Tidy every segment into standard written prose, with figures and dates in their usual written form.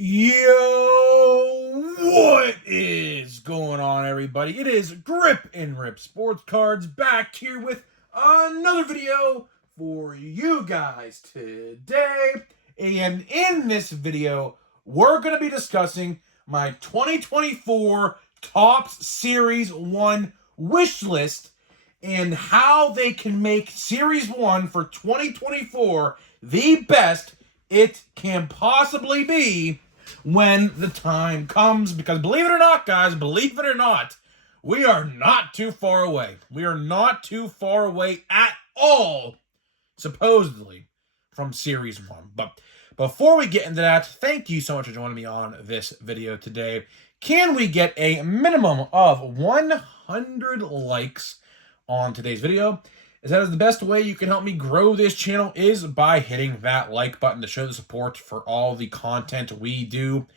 Yo, what is going on, everybody? It is Grip and Rip Sports Cards back here with another video for you guys today. And in this video, we're going to be discussing my 2024 Topps Series 1 wish list and how they can make Series 1 for 2024 the best it can possibly be when the time comes. Because believe it or not, guys, believe it or not, we are not too far away. We are not too far away at all, supposedly, from Series 1. But before we get into that, thank you so much for joining me on this video today. Can we get a minimum of 100 likes on today's video? As that is the best way you can help me grow this channel is by hitting that like button to show the support for all the content we do.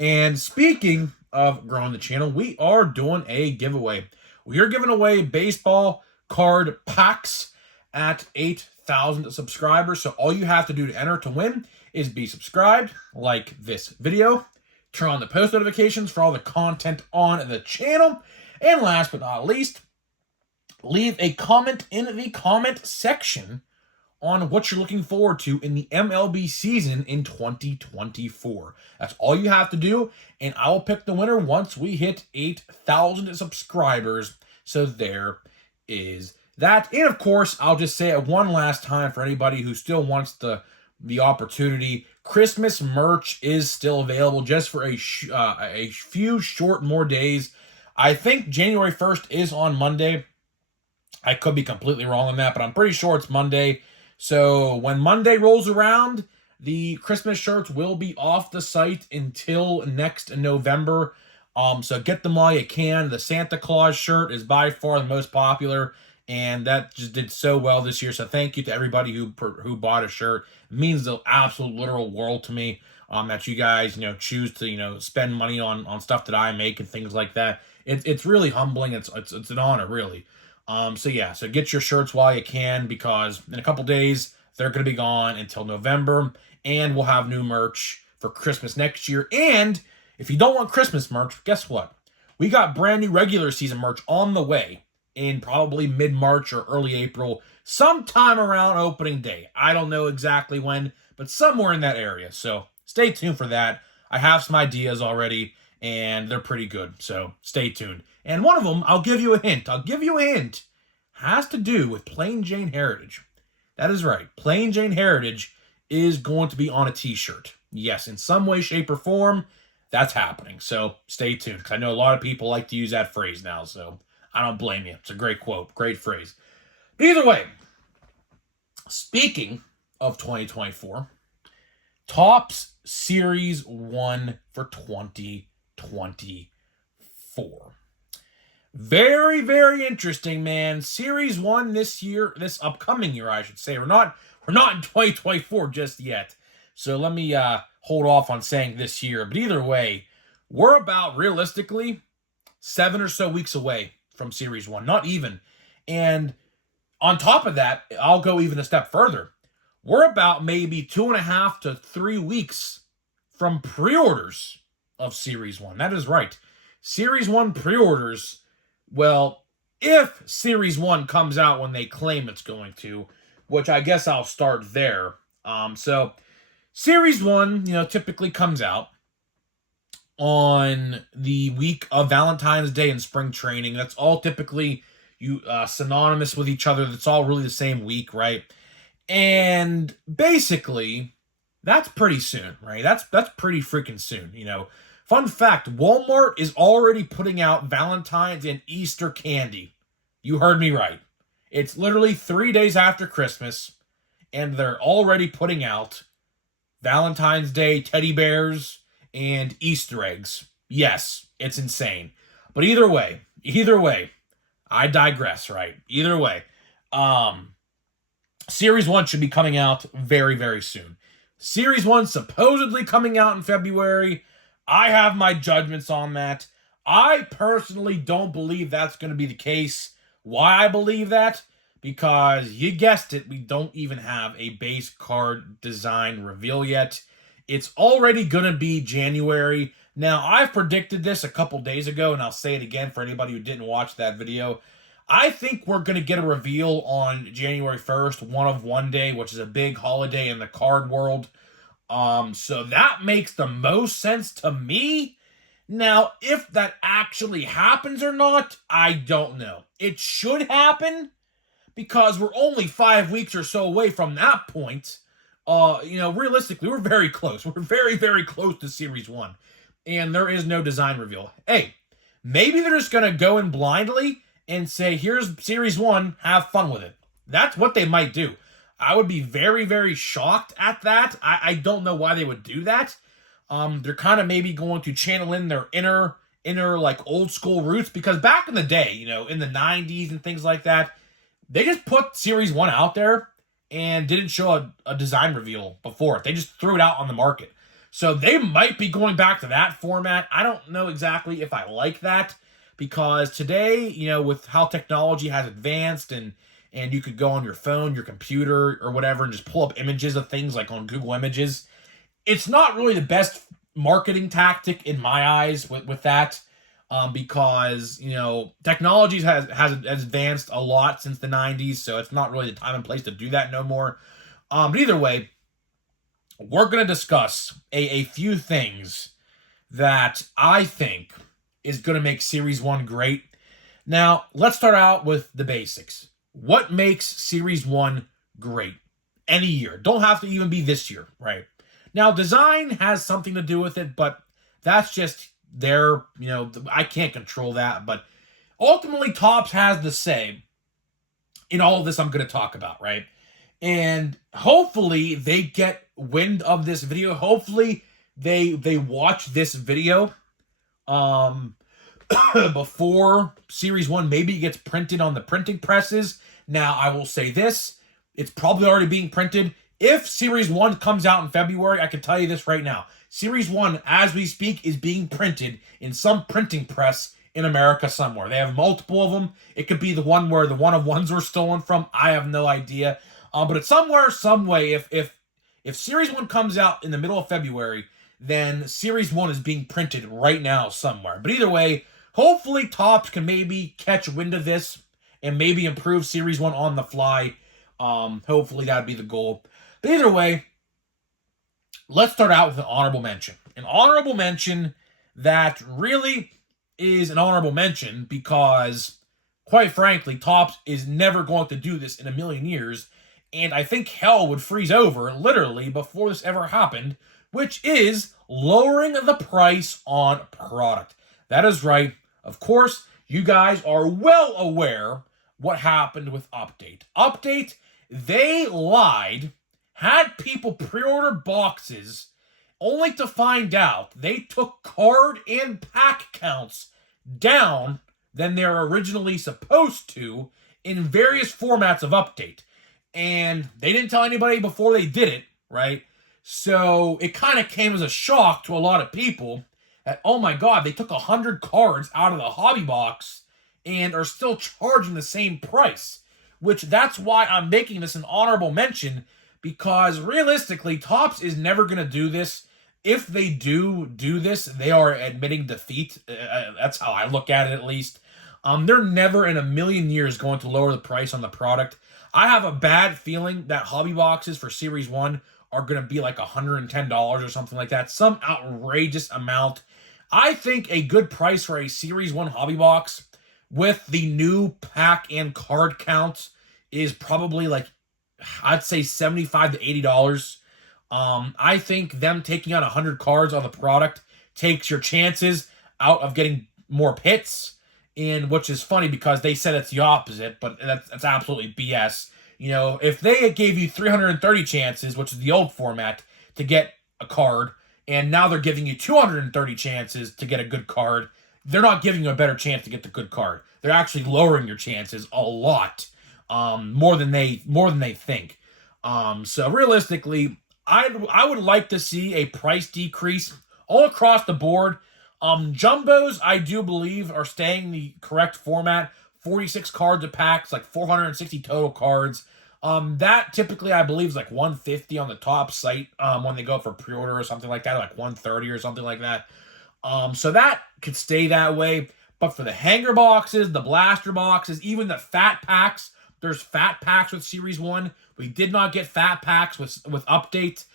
And speaking of growing the channel, we are doing a giveaway. We are giving away baseball card packs at 8,000 subscribers. So all you have to do to enter to win is be subscribed, like this video, turn on the post notifications for all the content on the channel, and last but not least, leave a comment in the comment section on what you're looking forward to in the MLB season in 2024. That's all you have to do, and I will pick the winner once we hit 8,000 subscribers. So there is that. And of course, I'll just say it one last time for anybody who still wants the opportunity. Christmas merch is still available just for a few short more days. I think January 1st is on Monday. I could be completely wrong on that, but I'm pretty sure it's Monday. So when Monday rolls around, the Christmas shirts will be off the site until next November. So get them while you can. The Santa Claus shirt is by far the most popular, and that just did so well this year. So thank you to everybody who bought a shirt. It means the absolute literal world to me that you guys choose to spend money on stuff that I make and things like that. It's really humbling. It's an honor, really. So get your shirts while you can, because in a couple days, they're going to be gone until November, and we'll have new merch for Christmas next year. And if you don't want Christmas merch, guess what? We got brand new regular season merch on the way in probably mid-March or early April, sometime around opening day. I don't know exactly when, but somewhere in that area. So stay tuned for that. I have some ideas already, and they're pretty good, so stay tuned. And one of them, I'll give you a hint. Has to do with Plain Jane Heritage. That is right. Plain Jane Heritage is going to be on a t-shirt. Yes, in some way, shape, or form, that's happening. So stay tuned, because I know a lot of people like to use that phrase now, so I don't blame you. It's a great quote, great phrase. But either way, speaking of 2024, Topps Series 1 for 2024. Very, very interesting, man. Series 1 this upcoming year, I should say. We're not in 2024 just yet. So let me hold off on saying this year. But either way, we're about, realistically, 7 or so weeks away from Series 1. Not even. And on top of that, I'll go even a step further. We're about maybe 2.5 to 3 weeks from pre-orders of Series 1. That is right. Series 1 pre-orders, well, if Series 1 comes out when they claim it's going to, which I guess I'll start there. So Series 1, typically comes out on the week of Valentine's Day and spring training. That's all typically synonymous with each other. That's all really the same week, right? And basically, that's pretty soon, right? That's pretty freaking soon, Fun fact, Walmart is already putting out Valentine's and Easter candy. You heard me right. It's literally 3 days after Christmas, and they're already putting out Valentine's Day teddy bears and Easter eggs. Yes, it's insane. But either way, I digress, right? Either way, Series 1 should be coming out very, very soon. Series 1 supposedly coming out in February. I have my judgments on that. I personally don't believe that's going to be the case. Why I believe that? Because, you guessed it, we don't even have a base card design reveal yet. It's already going to be January. Now, I've predicted this a couple days ago, and I'll say it again for anybody who didn't watch that video. I think we're going to get a reveal on January 1st, One of One Day, which is a big holiday in the card world. So that makes the most sense to me. Now, if that actually happens or not, I don't know. It should happen because we're only 5 weeks or so away from that point. Realistically, we're very close. We're very, very close to Series 1. And there is no design reveal. Hey, maybe they're just going to go in blindly and say, here's Series 1, have fun with it. That's what they might do. I would be very, very shocked at that. I don't know why they would do that. They're kind of maybe going to channel in their inner like old school roots, because back in the day, in the 90s and things like that, they just put Series 1 out there and didn't show a design reveal before it. They just threw it out on the market. So they might be going back to that format. I don't know exactly if I like that, because today, with how technology has advanced and you could go on your phone, your computer, or whatever, and just pull up images of things like on Google Images. It's not really the best marketing tactic in my eyes with that, because, technology has advanced a lot since the 90s, so it's not really the time and place to do that no more. But either way, we're going to discuss a few things that I think is going to make Series 1 great. Now, let's start out with the basics. What makes Series 1 great? Any year. Don't have to even be this year, right? Now, design has something to do with it, but that's just their, I can't control that. But ultimately, Topps has the say in all of this I'm going to talk about, right? And hopefully they get wind of this video. Hopefully they watch this video before Series 1 maybe gets printed on the printing presses. Now, I will say this. It's probably already being printed. If Series 1 comes out in February, I can tell you this right now. Series 1, as we speak, is being printed in some printing press in America somewhere. They have multiple of them. It could be the one where the one-of-ones were stolen from. I have no idea. But it's somewhere, some way. If Series 1 comes out in the middle of February, then Series 1 is being printed right now somewhere. But either way, hopefully Topps can maybe catch wind of this and maybe improve Series 1 on the fly. Hopefully that'd be the goal. But either way, let's start out with an honorable mention. An honorable mention that really is an honorable mention because, quite frankly, Topps is never going to do this in a million years. And I think hell would freeze over, literally, before this ever happened, which is lowering the price on product. That is right. Of course, you guys are well aware what happened with Update. Update, they lied, had people pre-order boxes, only to find out they took card and pack counts down than they're originally supposed to in various formats of Update. And they didn't tell anybody before they did it, right? So it kind of came as a shock to a lot of people that, oh my God, they took 100 cards out of the hobby box and are still charging the same price. Which that's why I'm making this an honorable mention, because realistically, Topps is never going to do this. If they do this, they are admitting defeat. That's how I look at it, at least. They're never in a million years going to lower the price on the product. I have a bad feeling that hobby boxes for Series 1 are going to be like $110 or something like that. Some outrageous amount. I think a good price for a Series 1 hobby box with the new pack and card count is probably like, I'd say $75 to $80. I think them taking out 100 cards on the product takes your chances out of getting more hits. And which is funny because they said it's the opposite, but that's absolutely BS. If they gave you 330 chances, which is the old format, to get a card, and now they're giving you 230 chances to get a good card, they're not giving you a better chance to get the good card. They're actually lowering your chances a lot, more than they think. So realistically, I would like to see a price decrease all across the board. Jumbos, I do believe, are staying the correct format. 46 cards a pack, it's like 460 total cards. That typically, I believe, is like 150 on the top site when they go for pre-order or something like that, like 130 or something like that. So that could stay that way. But for the hanger boxes, the blaster boxes, even the fat packs, there's fat packs with Series 1. We did not get fat packs with update.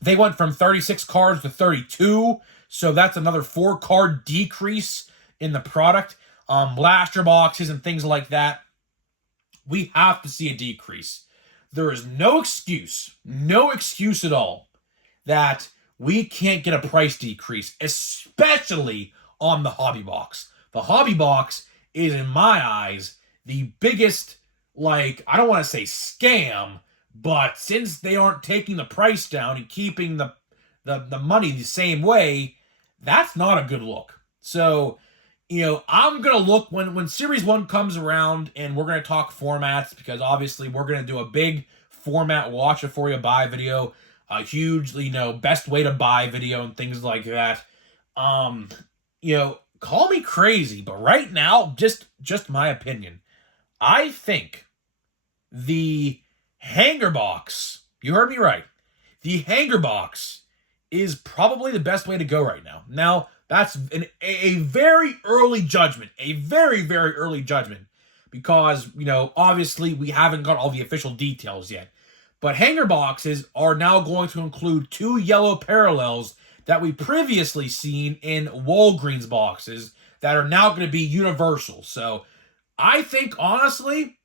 They went from 36 cards to 32, so that's another 4-card decrease in the product. Blaster boxes and things like that, we have to see a decrease. There is no excuse at all, that we can't get a price decrease, especially on the hobby box. The hobby box is, in my eyes, the biggest, like, I don't want to say scam, but since they aren't taking the price down and keeping the money the same way, that's not a good look. So, I'm going to look when Series 1 comes around, and we're going to talk formats, because obviously we're going to do a big format watch before you buy video, a huge, best way to buy video and things like that. Call me crazy, but right now, just my opinion, I think the hanger box, you heard me right, the hanger box is probably the best way to go right now. Now, that's a very early judgment, a very, very early judgment, because, obviously we haven't got all the official details yet. But hanger boxes are now going to include 2 yellow parallels that we previously seen in Walgreens boxes that are now going to be universal. So I think, honestly,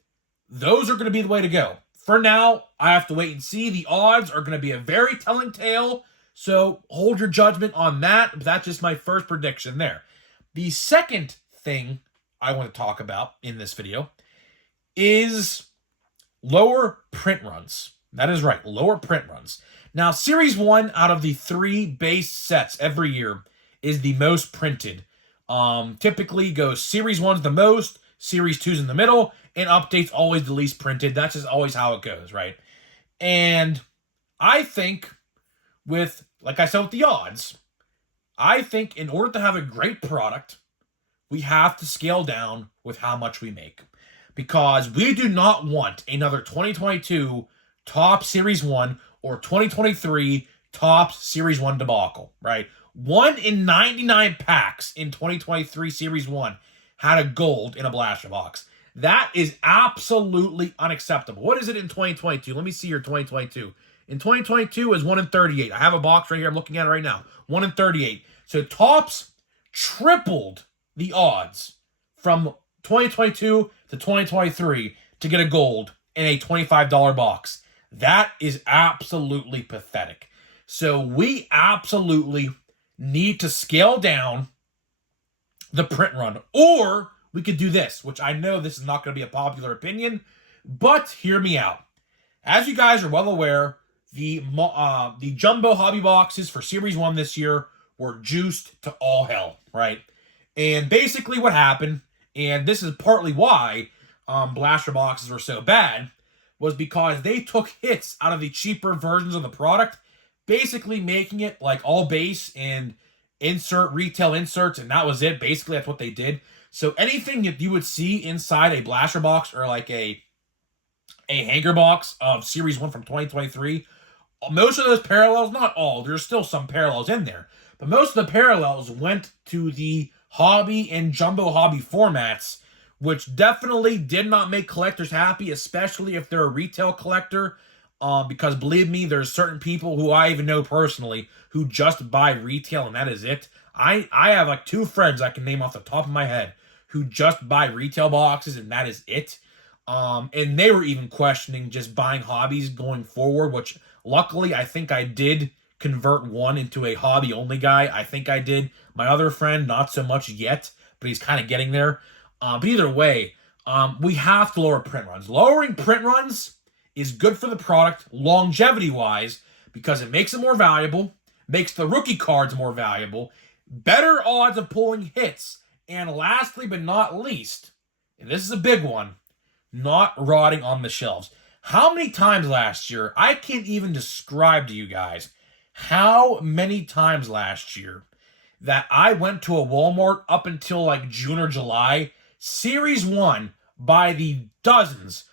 those are going to be the way to go. For now, I have to wait and see. The odds are going to be a very telling tale, so hold your judgment on that. That's just my first prediction there. The second thing I want to talk about in this video is lower print runs. That is right, lower print runs. Now, Series 1 out of the 3 base sets every year is the most printed. Typically goes Series 1's the most, Series 2's in the middle, and Update's always the least printed. That's just always how it goes, right? And I think like I said with the odds, I think in order to have a great product, we have to scale down with how much we make. Because we do not want another 2022 top Series 1 or 2023 top Series 1 debacle, right? 1 in 99 packs in 2023 Series 1 had a gold in a blaster box. That is absolutely unacceptable. What is it in 2022? Let me see your 2022. In 2022 is 1 in 38. I have a box right here. I'm looking at it right now. 1 in 38. So Topps tripled the odds from 2022 to 2023 to get a gold in a $25 box. That is absolutely pathetic. So we absolutely need to scale down the print run. Or we could do this, which I know this is not going to be a popular opinion, but hear me out. As you guys are well aware, the jumbo hobby boxes for Series 1 this year were juiced to all hell, right? And basically what happened, and this is partly why blaster boxes were so bad, was because they took hits out of the cheaper versions of the product, basically making it like all base and retail inserts, and that was it. Basically, that's what they did. So anything that you would see inside a blaster box or like a hanger box of Series 1 from 2023, most of those parallels, not all, there's still some parallels in there, but most of the parallels went to the hobby and jumbo hobby formats, which definitely did not make collectors happy, especially if they're a retail collector, because believe me, there's certain people who I even know personally who just buy retail and that is it. I have like 2 friends I can name off the top of my head who just buy retail boxes and that is it. And they were even questioning just buying hobbies going forward, which luckily I think I did convert one into a hobby only guy. I think I did. My other friend, not so much yet, but he's kind of getting there. But either way, we have to lower print runs. Lowering print runs is good for the product longevity-wise because it makes it more valuable, makes the rookie cards more valuable, better odds of pulling hits, and lastly but not least, and this is a big one, not rotting on the shelves. How many times last year, I can't even describe to you guys how many times last year that I went to a Walmart up until like June or July, Series 1 by the dozens,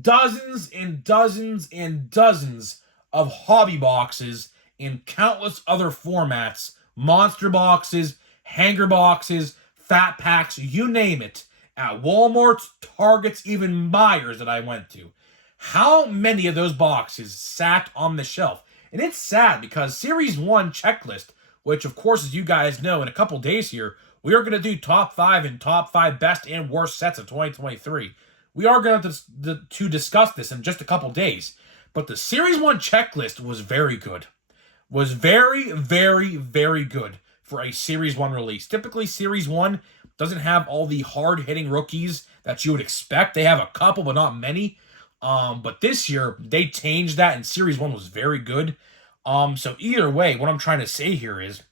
dozens and dozens and dozens of hobby boxes in countless other formats, monster boxes, hanger boxes, fat packs, you name it, at Walmart's, Targets, even Myers that I went to. How many of those boxes sat on the shelf? And it's sad because Series 1 checklist, which of course, as you guys know, in a couple days here, we are going to do top 5 and top 5 best and worst sets of 2023. We are going to discuss this in just a couple days. But the Series 1 checklist was very good. Was very, very, very good for a Series 1 release. Typically, Series 1 doesn't have all the hard-hitting rookies that you would expect. They have a couple, but not many. But this year, they changed that, and Series 1 was very good. So either way, what I'm trying to say here is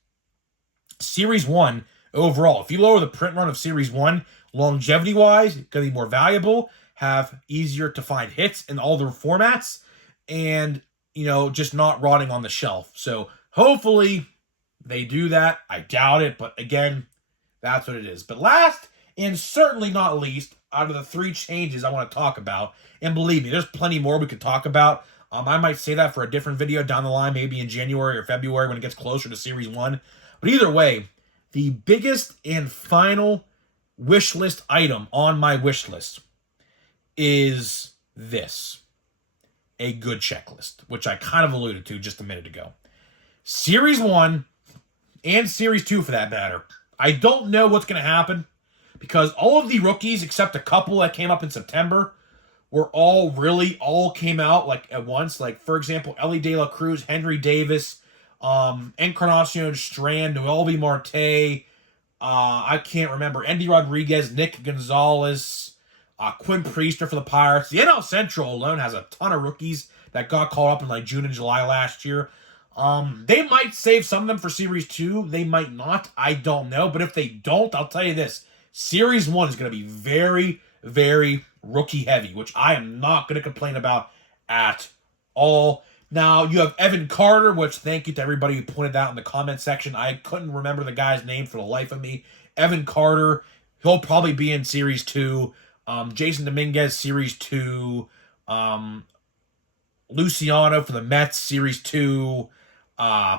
Series 1, overall, if you lower the print run of Series 1, longevity-wise, it's going to be more valuable, have easier to find hits in all their formats, and, you know, just not rotting on the shelf. So hopefully they do that. I doubt it, but again, that's what it is. But last, and certainly not least, out of the 3 changes I want to talk about, and believe me, there's plenty more we could talk about. I might say that for a different video down the line, maybe in January or February when it gets closer to Series 1. But either way, the biggest and final wish list item on my wish list is this. A good checklist, which I kind of alluded to just a minute ago. Series 1 and Series 2 for that matter. I don't know what's going to happen because all of the rookies, except a couple that came up in September, all came out like at once. Like, for example, Ellie De La Cruz, Henry Davis, Encarnacion Strand, Noelvi Marte, I can't remember, Andy Rodriguez, Nick Gonzalez, Quinn Priester for the Pirates. The NL Central alone has a ton of rookies that got called up in like June and July last year. They might save some of them for Series 2. They might not. I don't know. But if they don't, I'll tell you this. Series 1 is going to be very, very rookie heavy, which I am not going to complain about at all. Now, you have Evan Carter, which thank you to everybody who pointed that in the comment section. I couldn't remember the guy's name for the life of me. Evan Carter, he'll probably be in Series 2. Jason Dominguez, Series 2. Luciano for the Mets, Series 2.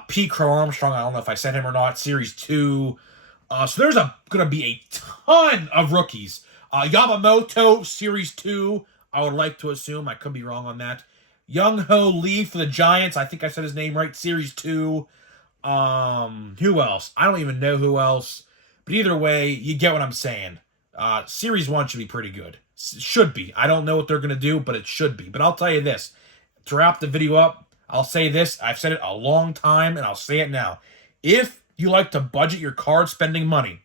Pete Crow Armstrong, I don't know if I said him or not, Series 2. So there's going to be a ton of rookies. Yamamoto, Series 2, I would like to assume. I could be wrong on that. Young Ho Lee for the Giants. I think I said his name right. Series 2. Who else? I don't even know who else. But either way, you get what I'm saying. Series 1 should be pretty good. Should be. I don't know what they're going to do, but it should be. But I'll tell you this. To wrap the video up, I'll say this. I've said it a long time, and I'll say it now. If you like to budget your card spending money,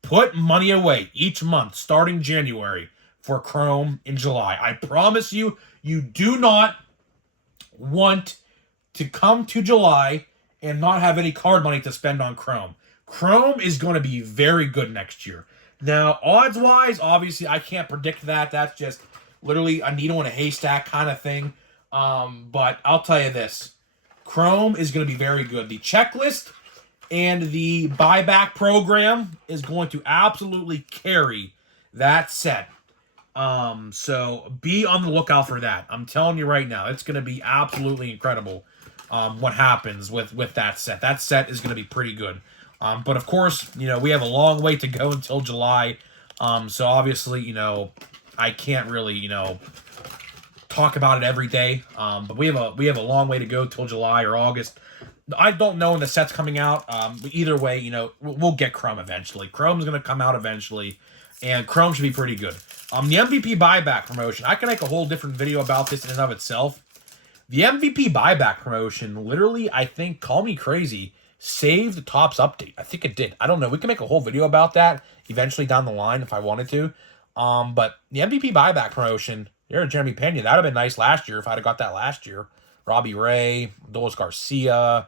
put money away each month starting January for Chrome in July. I promise you, you do not want to come to July and not have any card money to spend on Chrome. Chrome is going to be very good next year. Now, odds-wise, obviously, I can't predict that. That's just literally a needle in a haystack kind of thing. But I'll tell you this. Chrome is going to be very good. The checklist and the buyback program is going to absolutely carry that set. So be on the lookout for that. I'm telling you right now, it's going to be absolutely incredible what happens with that set. That set is going to be pretty good. But of course, you know, we have a long way to go until July. So obviously, you know, I can't really, you know, talk about it every day. But we have a long way to go till July or August. I don't know when the set's coming out. But either way, you know, we'll get Chrome eventually. Chrome's going to come out eventually, and Chrome should be pretty good. The MVP buyback promotion, I can make a whole different video about this in and of itself. The MVP buyback promotion, literally, I think, call me crazy, saved the Topps update. I think it did. I don't know. We can make a whole video about that eventually down the line if I wanted to. But the MVP buyback promotion, you're Jeremy Pena. That would have been nice last year if I'd have got that last year. Robbie Ray, Dolis Garcia,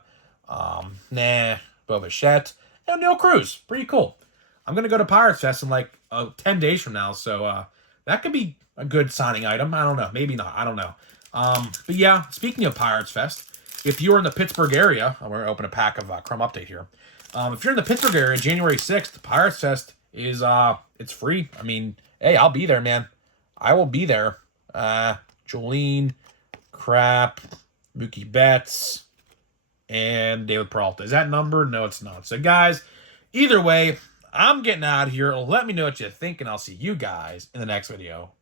Bo Bichette, and Neil Cruz. Pretty cool. I'm going to go to Pirates Fest in like 10 days from now, so that could be a good signing item. I don't know. Maybe not. I don't know. But yeah, speaking of Pirates Fest, if you're in the Pittsburgh area, I'm going to open a pack of Chrome Update here. If you're in the Pittsburgh area, January 6th, Pirates Fest is, it's free. I mean, hey, I'll be there, man. I will be there. Jolene, Crap, Mookie Betts, and David Peralta. Is that number? No, it's not. So, guys, either way, I'm getting out of here. Let me know what you think, and I'll see you guys in the next video.